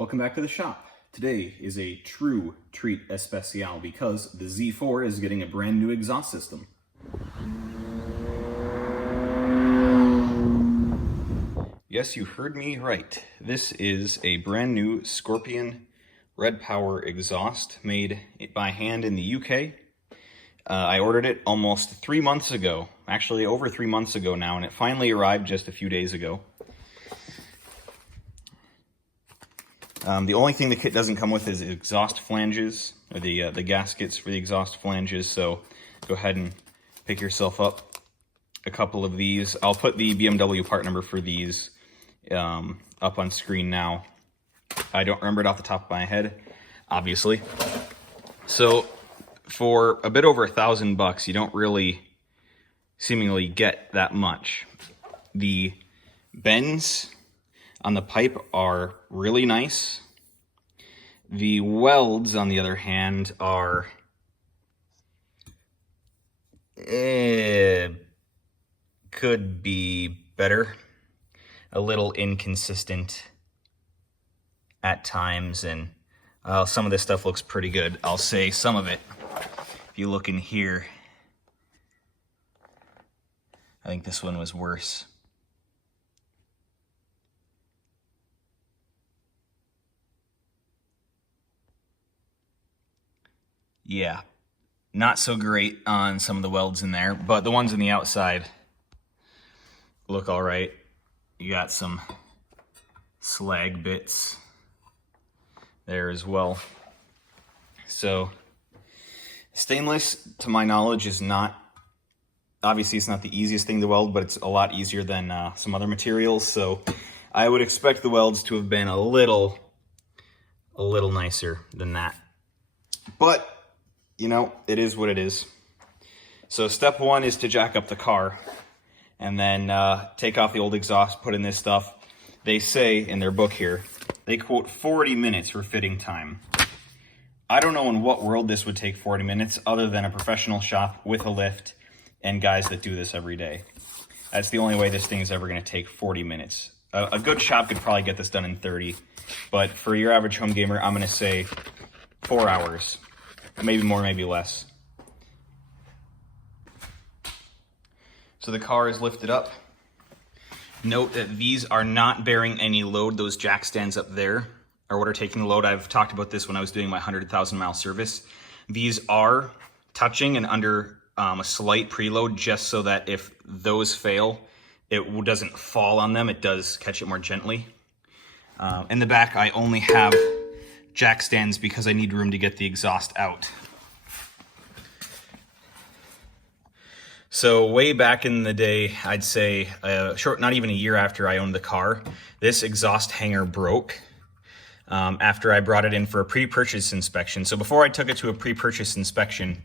Welcome back to the shop. Today is a true treat especial because the Z4 is getting a brand new exhaust system. Yes, you heard me right. This is a brand new Scorpion Red Power exhaust made by hand in the UK. I ordered it almost 3 months ago, actually over 3 months ago now, and it finally arrived just a few days ago. The only thing the kit doesn't come with is exhaust flanges, or the gaskets for the exhaust flanges, so go ahead and pick yourself up a couple of these. I'll put the BMW part number for these up on screen now. I don't remember it off the top of my head, obviously. So for a bit over $1,000, you don't really seemingly get that much. The bends on the pipe are really nice. The welds, on the other hand, are could be better. A little inconsistent at times, and some of this stuff looks pretty good. I'll say some of it. If you look in here, I think this one was worse. Yeah, not so great on some of the welds in there, but the ones on the outside look all right. You got some slag bits there as well. So stainless, to my knowledge, is not, obviously it's not the easiest thing to weld, but it's a lot easier than some other materials. So I would expect the welds to have been a little nicer than that. But you know, it is what it is. So step one is to jack up the car and then take off the old exhaust, put in this stuff. They say in their book here, they quote 40 minutes for fitting time. I don't know in what world this would take 40 minutes other than a professional shop with a lift and guys that do this every day. That's the only way this thing is ever gonna take 40 minutes. A good shop could probably get this done in 30, but for your average home gamer, I'm gonna say 4 hours. Maybe more, maybe less. So the car is lifted up. Note that these are not bearing any load. Those jack stands up there are what are taking the load. I've talked about this when I was doing my 100,000 mile service. These are touching and under a slight preload, just so that if those fail, it doesn't fall on them. It does catch it more gently. In the back, I only have jack stands because I need room to get the exhaust out. So way back in the day, I'd say not even a year after I owned the car, this exhaust hanger broke after I brought it in for a pre-purchase inspection. So before I took it to a pre-purchase inspection,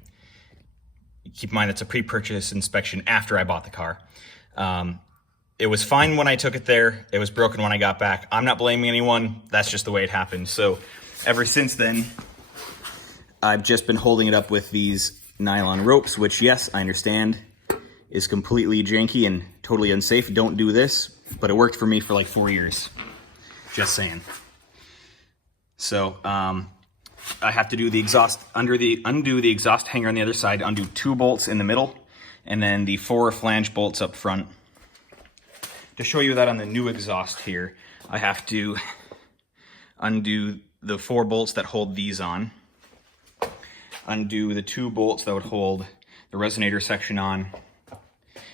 keep in mind it's a pre-purchase inspection after I bought the car. It was fine when I took it there. It was broken when I got back. I'm not blaming anyone. That's just the way it happened. So ever since then, I've just been holding it up with these nylon ropes, which, yes, I understand is completely janky and totally unsafe. Don't do this, but it worked for me for like 4 years. Just saying. So I have to do the exhaust, undo the exhaust hanger on the other side, undo 2 bolts in the middle, and then the 4 flange bolts up front. To show you that on the new exhaust here, I have to undo the 4 bolts that hold these on, undo the 2 bolts that would hold the resonator section on,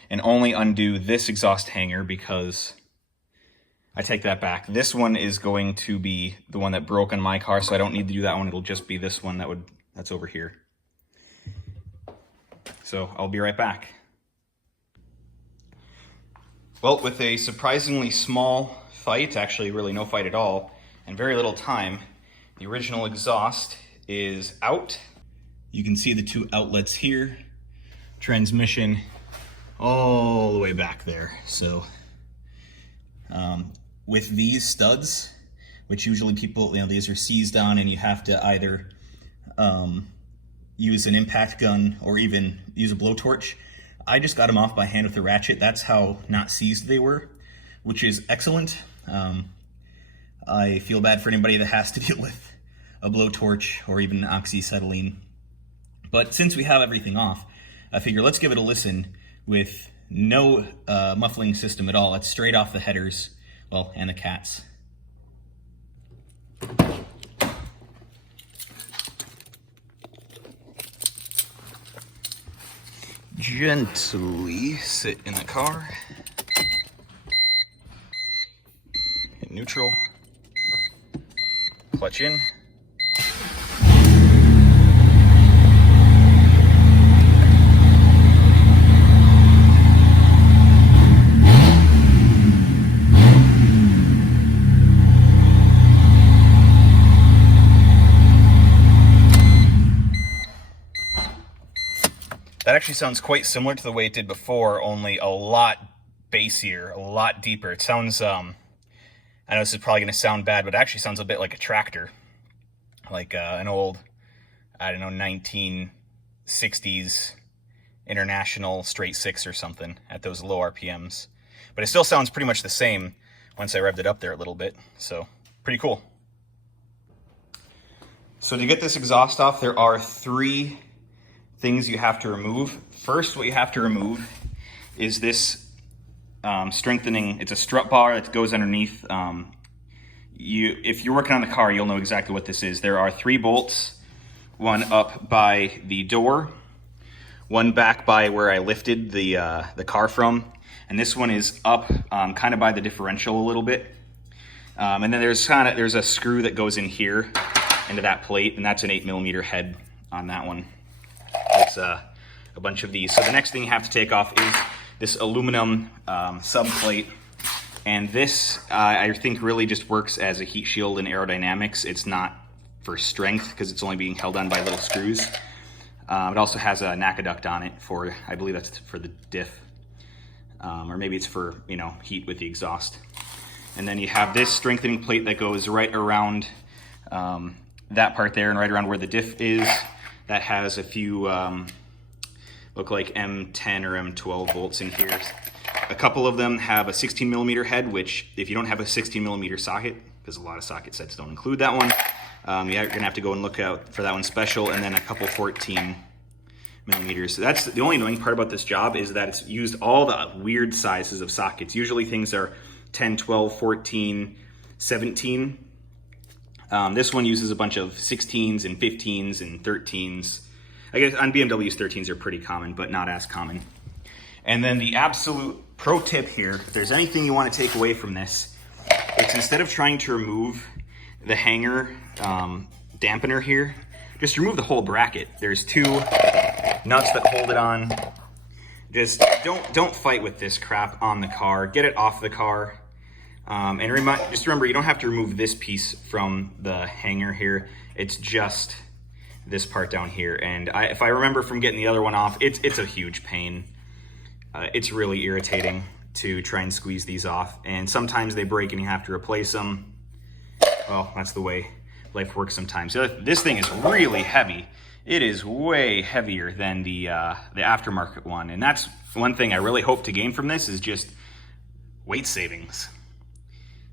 and only undo this exhaust hanger because I take that back. This one is going to be the one that broke on my car, so I don't need to do that one. It'll just be this one that's over here. So I'll be right back. Well, with a surprisingly small fight, actually really no fight at all, and very little time, the original exhaust is out. You can see the 2 outlets here, transmission all the way back there. So with these studs, which usually people, these are seized on and you have to either use an impact gun or even use a blowtorch. I just got them off by hand with a ratchet. That's how not seized they were, which is excellent. I feel bad for anybody that has to deal with a blowtorch or even oxyacetylene. But since we have everything off, I figure let's give it a listen with no muffling system at all. It's straight off the headers, well, and the cats. Gently sit in the car. Hit neutral. Clutch in. That actually sounds quite similar to the way it did before, only a lot bassier, a lot deeper. It sounds, I know this is probably going to sound bad, but it actually sounds a bit like a tractor. Like an old, I don't know, 1960s International straight six or something at those low RPMs. But it still sounds pretty much the same once I revved it up there a little bit. So, pretty cool. So to get this exhaust off, there are 3 things you have to remove. First, what you have to remove is this strengthening. It's a strut bar that goes underneath. If you're working on the car, you'll know exactly what this is. There are 3 bolts, one up by the door, one back by where I lifted the car from, and this one is up kind of by the differential a little bit. And then there's a screw that goes in here into that plate, and that's an 8mm head on that one. It's a bunch of these. So the next thing you have to take off is this aluminum subplate. And this, I think, really just works as a heat shield in aerodynamics. It's not for strength because it's only being held on by little screws. It also has a NACA on it for, I believe that's for the diff. Or maybe it's for, heat with the exhaust. And then you have this strengthening plate that goes right around that part there and right around where the diff is. That has a few, look like M10 or M12 bolts in here. A couple of them have a 16mm head, which if you don't have a 16mm socket, because a lot of socket sets don't include that one, you're gonna have to go and look out for that one special, and then a couple 14mm. So that's the only annoying part about this job, is that it's used all the weird sizes of sockets. Usually things are 10, 12, 14, 17. This one uses a bunch of 16s and 15s and 13s. I guess on BMWs, 13s are pretty common, but not as common. And then the absolute pro tip here, if there's anything you want to take away from this, it's instead of trying to remove the hanger dampener here, just remove the whole bracket. There's 2 nuts that hold it on. Just don't fight with this crap on the car. Get it off the car. And just remember, you don't have to remove this piece from the hanger here. It's just this part down here. And if I remember from getting the other one off, it's a huge pain. It's really irritating to try and squeeze these off. And sometimes they break and you have to replace them. Well, that's the way life works sometimes. This thing is really heavy. It is way heavier than the aftermarket one. And that's one thing I really hope to gain from this, is just weight savings.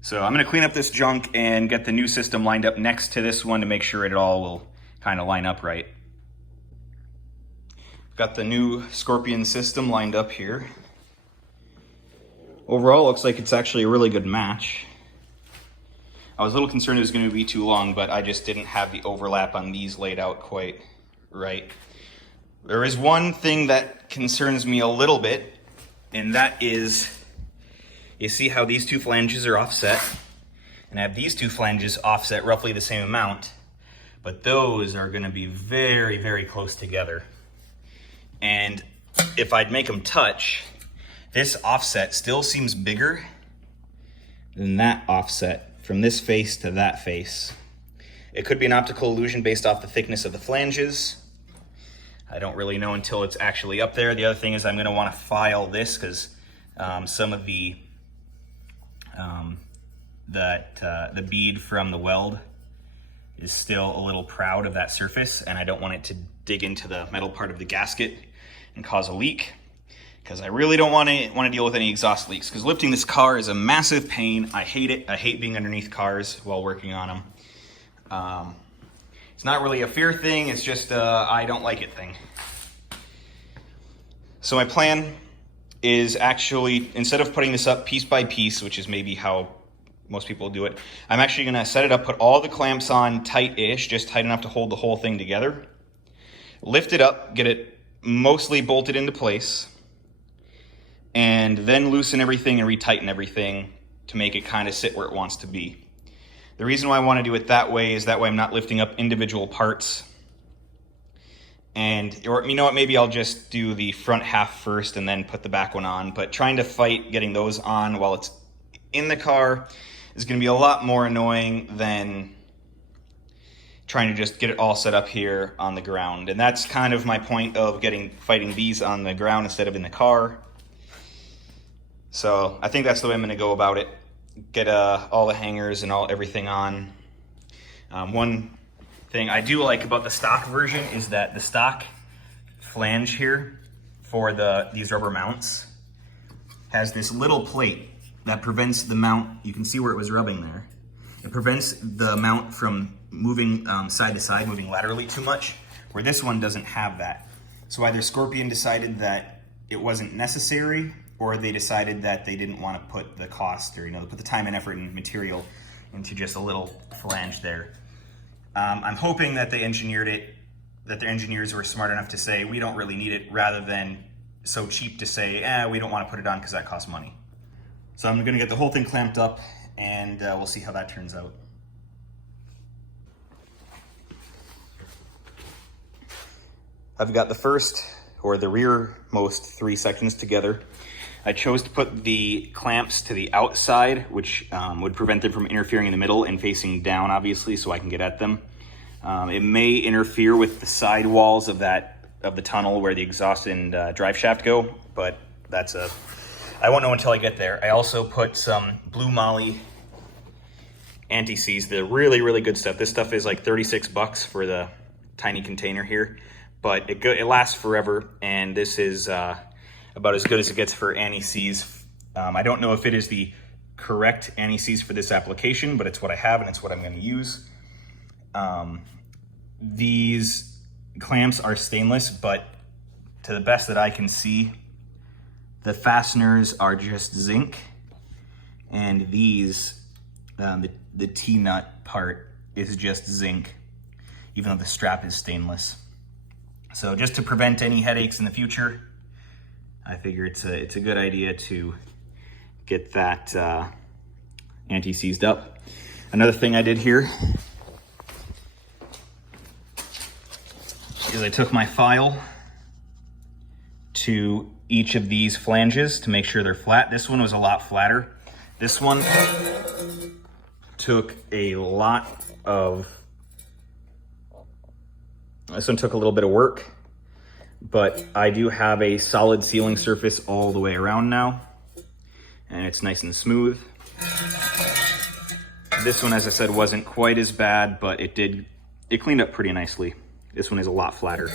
So I'm going to clean up this junk and get the new system lined up next to this one to make sure it all will kind of line up right. Got the new Scorpion system lined up here. Overall, looks like it's actually a really good match. I was a little concerned it was going to be too long, but I just didn't have the overlap on these laid out quite right. There is one thing that concerns me a little bit, and that is, you see how these 2 flanges are offset, and I have these 2 flanges offset roughly the same amount, but those are going to be very, very close together. And if I'd make them touch, this offset still seems bigger than that offset from this face to that face. It could be an optical illusion based off the thickness of the flanges. I don't really know until it's actually up there. The other thing is I'm going to want to file this because some of the bead from the weld is still a little proud of that surface, and I don't want it to dig into the metal part of the gasket and cause a leak. because I really don't want to deal with any exhaust leaks, because lifting this car is a massive pain. I hate it. I hate being underneath cars while working on them. It's not really a fear thing, it's just I don't like it thing. So my plan is actually, instead of putting this up piece by piece, which is maybe how most people do it, I'm actually gonna set it up, put all the clamps on tight-ish, just tight enough to hold the whole thing together, lift it up, get it mostly bolted into place, and then loosen everything and retighten everything to make it kind of sit where it wants to be. The reason why I want to do it that way is that way I'm not lifting up individual parts. And, or you know what, maybe I'll just do the front half first and then put the back one on. But trying to fight getting those on while it's in the car is going to be a lot more annoying than trying to just get it all set up here on the ground. And that's kind of my point of fighting these on the ground instead of in the car. So I think that's the way I'm going to go about it. Get all the hangers and everything on. One thing I do like about the stock version is that the stock flange here for these rubber mounts has this little plate that prevents the mount, you can see where it was rubbing there. It prevents the mount from moving side to side, moving laterally too much, where this one doesn't have that. So either Scorpion decided that it wasn't necessary, or they decided that they didn't want to put the cost, or put the time and effort and material into just a little flange there. I'm hoping that they engineered it, that their engineers were smart enough to say we don't really need it, rather than so cheap to say we don't want to put it on because that costs money. So I'm going to get the whole thing clamped up, and we'll see how that turns out. I've got the first, or the rearmost 3 sections together. I chose to put the clamps to the outside, which would prevent them from interfering in the middle and facing down, obviously, so I can get at them. It may interfere with the side walls of the tunnel where the exhaust and drive shaft go, but I won't know until I get there. I also put some Blue Moly anti-seize, the really, really good stuff. This stuff is like 36 bucks for the tiny container here, but it lasts forever, and this is about as good as it gets for anti-seize. I don't know if it is the correct anti-seize for this application, but it's what I have and it's what I'm going to use. These clamps are stainless, but to the best that I can see, the fasteners are just zinc, and these, the T-nut part is just zinc, even though the strap is stainless. So just to prevent any headaches in the future, I figure it's a good idea to get that anti-seized up. Another thing I did here is I took my file to each of these flanges to make sure they're flat. This one was a lot flatter. This one took a little bit of work, but I do have a solid sealing surface all the way around now, and it's nice and smooth. This one, as I said, wasn't quite as bad, but it cleaned up pretty nicely. This one is a lot flatter.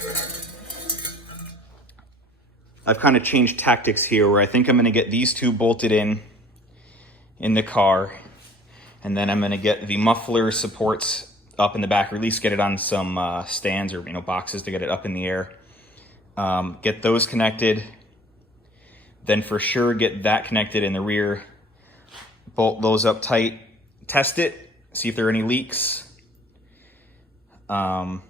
I've kind of changed tactics here, where I think I'm going to get these two bolted in the car, and then I'm going to get the muffler supports up in the back, or at least get it on some stands or boxes to get it up in the air. Get those connected, then for sure get that connected in the rear, bolt those up tight, test it, see if there are any leaks, then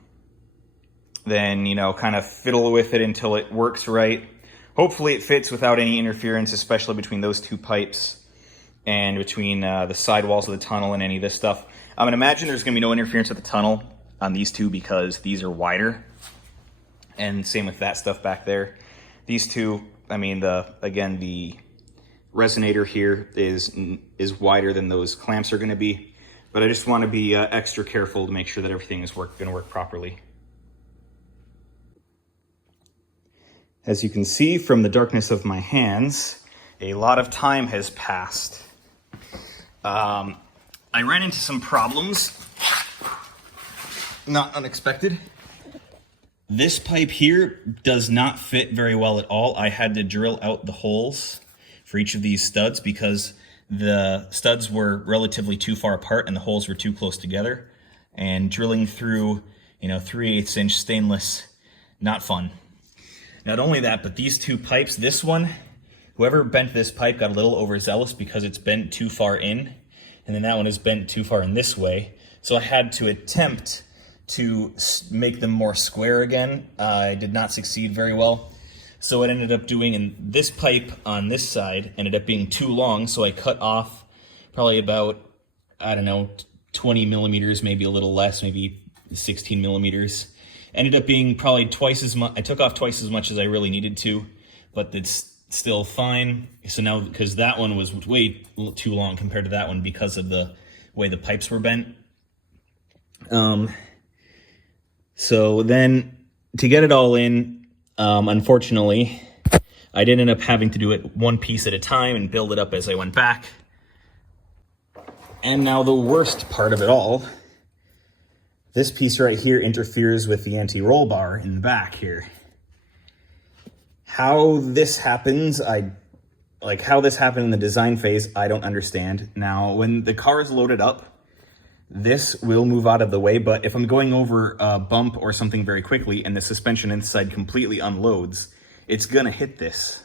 kind of fiddle with it until it works right. Hopefully it fits without any interference, especially between those two pipes and between the sidewalls of the tunnel and any of this stuff. I'm gonna imagine there's gonna be no interference with the tunnel on these two because these are wider. And same with that stuff back there. These two, I mean, the resonator here is wider than those clamps are going to be, but I just want to be extra careful to make sure that everything is going to work properly. As you can see from the darkness of my hands, a lot of time has passed. I ran into some problems, not unexpected. This pipe here does not fit very well at all. I had to drill out the holes for each of these studs because the studs were relatively too far apart and the holes were too close together. And drilling through, 3/8 inch stainless, not fun. Not only that, but these two pipes, this one, whoever bent this pipe got a little overzealous because it's bent too far in, and then that one is bent too far in this way. So I had to attempt to make them more square again. I did not succeed very well. So what I ended up doing, in this pipe on this side ended up being too long, so I cut off probably about, 20 millimeters, maybe a little less, maybe 16 millimeters. Ended up being probably twice as much. I took off twice as much as I really needed to, but it's still fine. So now, because that one was way too long compared to that one because of the way the pipes were bent. So then to get it all in, unfortunately, I did end up having to do it one piece at a time and build it up as I went back. And now the worst part of it all, this piece right here interferes with the anti-roll bar in the back here. How this happens, how this happened in the design phase, I don't understand. Now, when the car is loaded up, this will move out of the way, but if I'm going over a bump or something very quickly and the suspension inside completely unloads, it's gonna hit this.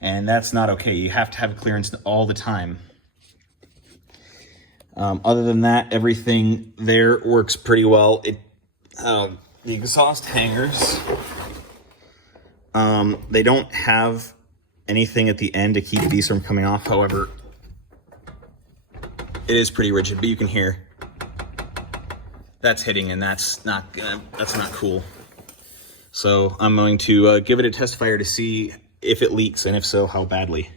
And that's not okay. You have to have clearance all the time. Other than that, everything there works pretty well. The exhaust hangers, they don't have anything at the end to keep these from coming off. However, it is pretty rigid, but you can hear that's hitting, and that's not cool. So I'm going to give it a test fire to see if it leaks, and if so, how badly.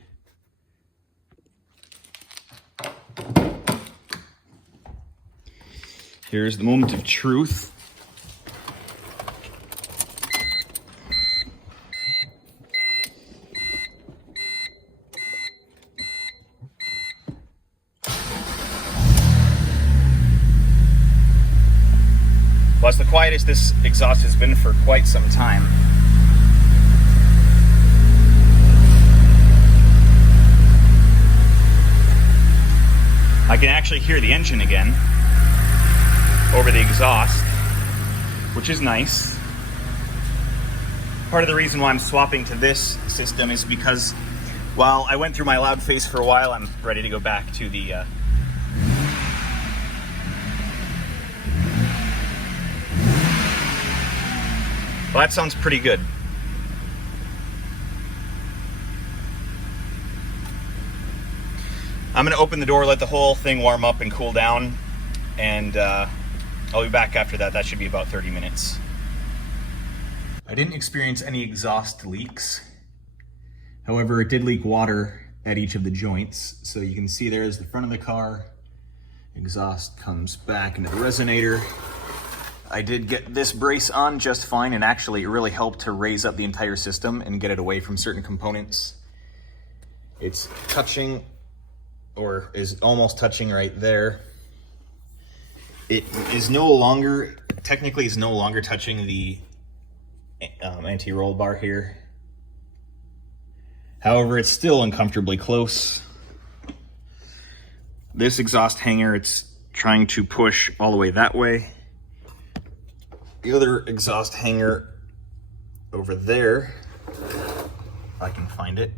Here's the moment of truth. Well, it's the quietest this exhaust has been for quite some time. I can actually hear the engine again over the exhaust, which is nice. Part of the reason why I'm swapping to this system is because while I went through my loud phase for a while, I'm ready to go back to the well, that sounds pretty good. I'm gonna open the door, let the whole thing warm up and cool down, and I'll be back after that. That should be about 30 minutes. I didn't experience any exhaust leaks. However, it did leak water at each of the joints. So you can see there's the front of the car. Exhaust comes back into the resonator. I did get this brace on just fine, and actually it really helped to raise up the entire system and get it away from certain components. It's touching, or is almost touching right there. It is no longer, technically is no longer touching the anti-roll bar here. However, it's still uncomfortably close. This exhaust hanger, it's trying to push all the way that way. The other exhaust hanger over there, if I can find it,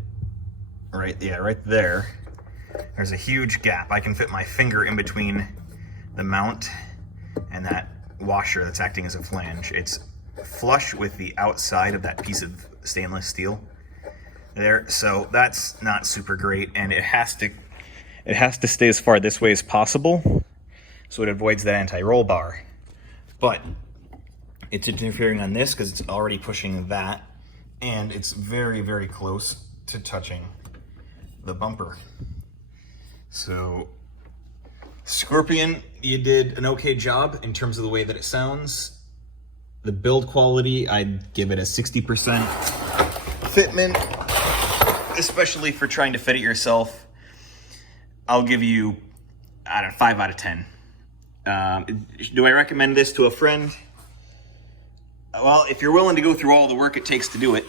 right there. There's a huge gap. I can fit my finger in between the mount and that washer that's acting as a flange. It's flush with the outside of that piece of stainless steel there, so that's not super great, and it has to stay as far this way as possible so it avoids that anti-roll bar. But it's interfering on this because it's already pushing that, and it's very, very close to touching the bumper. So Scorpion, you did an okay job in terms of the way that it sounds. The build quality, I'd give it a 60%. Fitment, especially for trying to fit it yourself, I'll give you, 5 out of 10. Do I recommend this to a friend? well, if you're willing to go through all the work it takes to do it,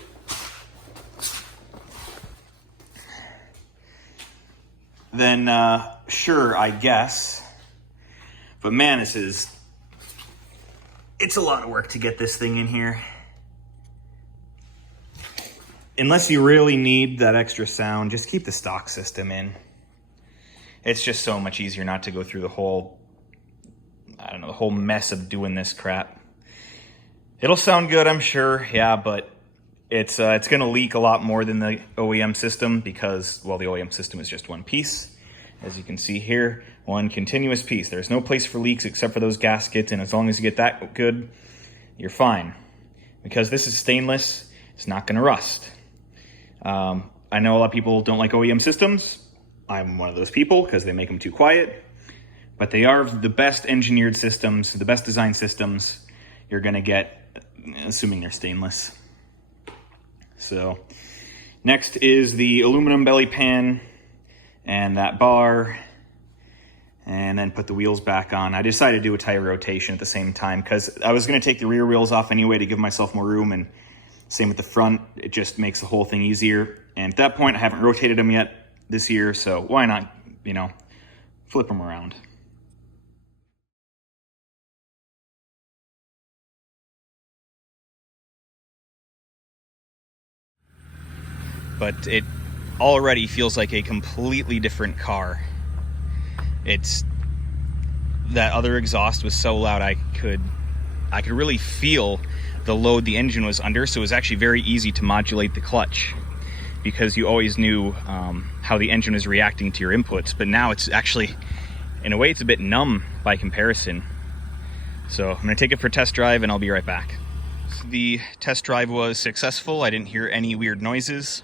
then sure, I guess. But man, it's a lot of work to get this thing in here. Unless you really need that extra sound, just keep the stock system in. It's just so much easier not to go through the whole, I don't know, the whole mess of doing this crap. It'll sound good, I'm sure, yeah, but it's gonna leak a lot more than the OEM system because, well, the OEM system is just one piece. As you can see here, one continuous piece. There's no place for leaks except for those gaskets, and as long as you get that good, you're fine. Because this is stainless, it's not gonna rust. I know a lot of people don't like OEM systems. I'm one of those people because they make them too quiet. But they are the best engineered systems, the best designed systems you're going to get, assuming they're stainless. So next is the aluminum belly pan and that bar. And then put the wheels back on. I decided to do a tire rotation at the same time because I was going to take the rear wheels off anyway to give myself more room, and same with the front. It just makes the whole thing easier. And at that point, I haven't rotated them yet this year, so why not, you know, flip them around. But it already feels like a completely different car. That other exhaust was so loud I could really feel the load the engine was under, so it was actually very easy to modulate the clutch because you always knew how the engine was reacting to your inputs. But now it's actually, in a way, it's a bit numb by comparison. So I'm gonna take it for a test drive and I'll be right back. So the test drive was successful. I didn't hear any weird noises,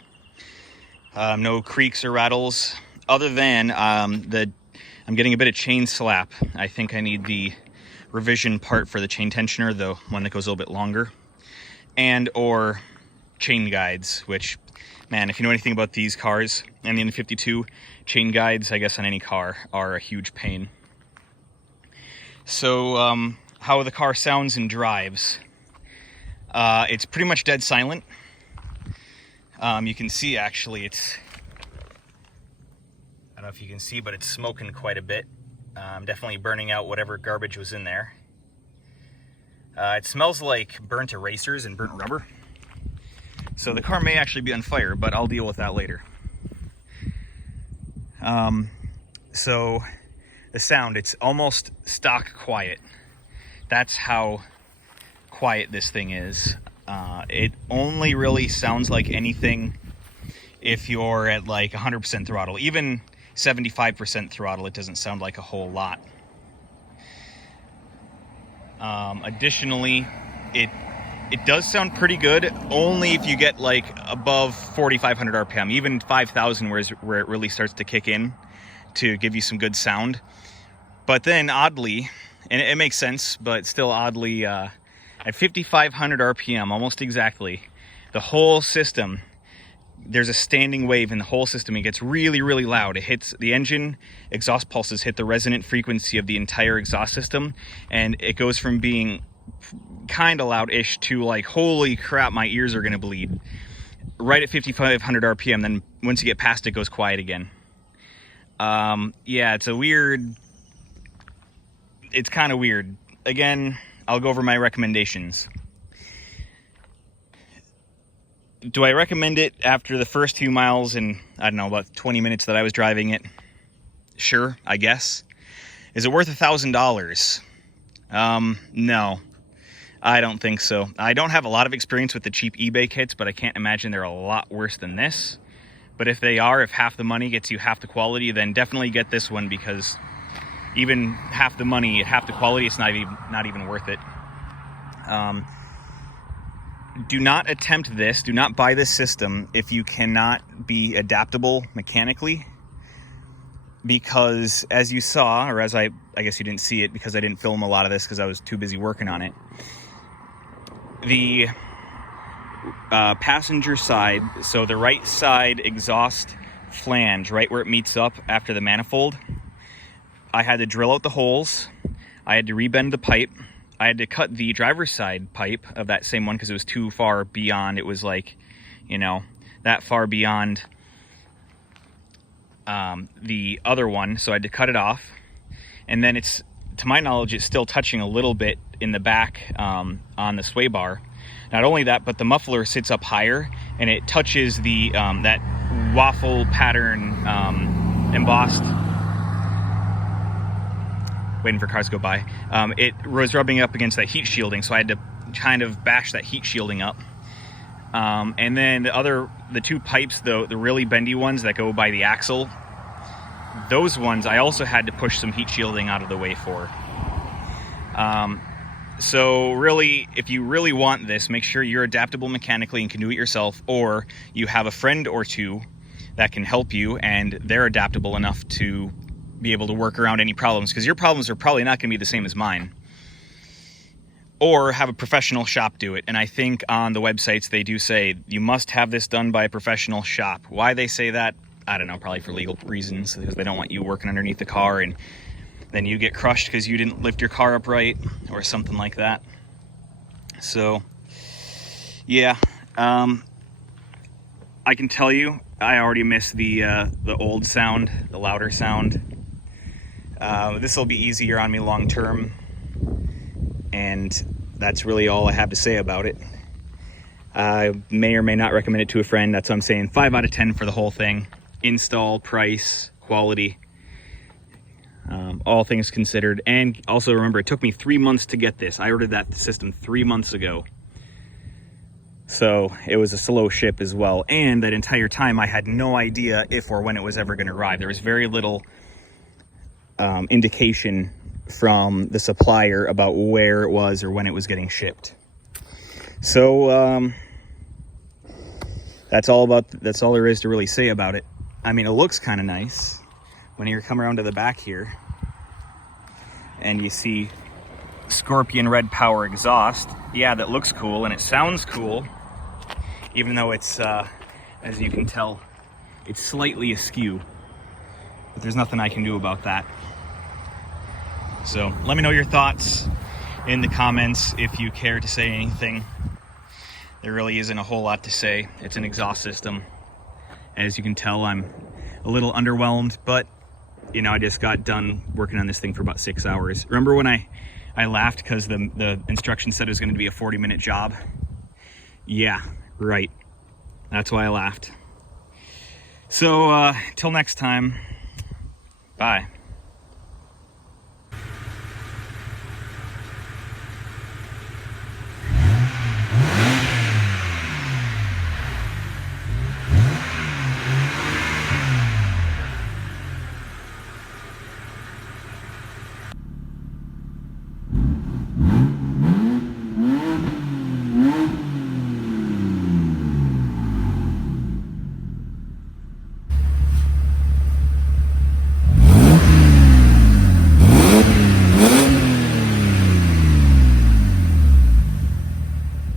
no creaks or rattles, other than I'm getting a bit of chain slap. I think I need the revision part for the chain tensioner, the one that goes a little bit longer, and or chain guides, which, man, if you know anything about these cars and the N52, chain guides, I guess, on any car are a huge pain. So how the car sounds and drives. It's pretty much dead silent. You can see, actually, I don't know if you can see, but it's smoking quite a bit. Definitely burning out whatever garbage was in there. It smells like burnt erasers and burnt rubber. So the car may actually be on fire, but I'll deal with that later. So the sound, it's almost stock quiet. That's how quiet this thing is. It only really sounds like anything if you're at like 100% throttle. Even 75% throttle, it doesn't sound like a whole lot. Additionally, it does sound pretty good only if you get like above 4,500 RPM, even 5,000 where it really starts to kick in to give you some good sound. But then oddly, and it makes sense, but still oddly, at 5,500 RPM, almost exactly, the whole system, there's a standing wave in the whole system. It gets really, really loud. It hits the engine, exhaust pulses hit the resonant frequency of the entire exhaust system, and it goes from being kind of loud-ish to like, holy crap, my ears are going to bleed. Right at 5,500 RPM, then once you get past it, goes quiet again. Yeah, it's kind of weird. Again, I'll go over my recommendations. Do I recommend it after the first few miles and, I don't know, about 20 minutes that I was driving it? Sure, I guess. Is it worth $1,000? No, I don't think so. I don't have a lot of experience with the cheap eBay kits, but I can't imagine they're a lot worse than this. But if they are, if half the money gets you half the quality, then definitely get this one, because even half the money, half the quality, it's not even worth it. Do not attempt this. Do not buy this system if you cannot be adaptable mechanically, because as you saw, or as I guess you didn't see it because I didn't film a lot of this because I was too busy working on it. The passenger side, so the right side exhaust flange, right where it meets up after the manifold, I had to drill out the holes. I had to rebend the pipe. I had to cut the driver's side pipe of that same one because it was too far beyond. It was like, you know, that far beyond the other one. So I had to cut it off. And then it's, to my knowledge, it's still touching a little bit in the back on the sway bar. Not only that, but the muffler sits up higher and it touches the that waffle pattern embossed. Waiting for cars to go by. It was rubbing up against that heat shielding, so I had to kind of bash that heat shielding up. And then the two pipes, the really bendy ones that go by the axle, those ones I also had to push some heat shielding out of the way for. So really, if you really want this, make sure you're adaptable mechanically and can do it yourself, or you have a friend or two that can help you and they're adaptable enough to be able to work around any problems, because your problems are probably not going to be the same as mine. Or have a professional shop do it. And I think on the websites they do say you must have this done by a professional shop. Why they say that, I don't know, probably for legal reasons, because they don't want you working underneath the car and then you get crushed because you didn't lift your car up right or something like that. So yeah, I can tell you I already miss the old sound, the louder sound. This will be easier on me long term, and that's really all I have to say about it. I may or may not recommend it to a friend. That's what I'm saying. 5 out of 10 for the whole thing. Install, price, quality, all things considered. And also remember, it took me 3 months to get this. I ordered that system 3 months ago. So it was a slow ship as well. And that entire time I had no idea if or when it was ever going to arrive. There was very little indication from the supplier about where it was or when it was getting shipped. So that's all there is to really say about it. I mean, it looks kind of nice when you come around to the back here and you see Scorpion Red Power exhaust. Yeah, that looks cool and it sounds cool, even though it's as you can tell, it's slightly askew, but there's nothing I can do about that. So let me know your thoughts in the comments if you care to say anything. There really isn't a whole lot to say. It's an exhaust system. As you can tell, I'm a little underwhelmed, but you know, I just got done working on this thing for about 6 hours. Remember when I laughed because the instructions said it was going to be a 40-minute job? Yeah, right. That's why I laughed. So till next time, bye.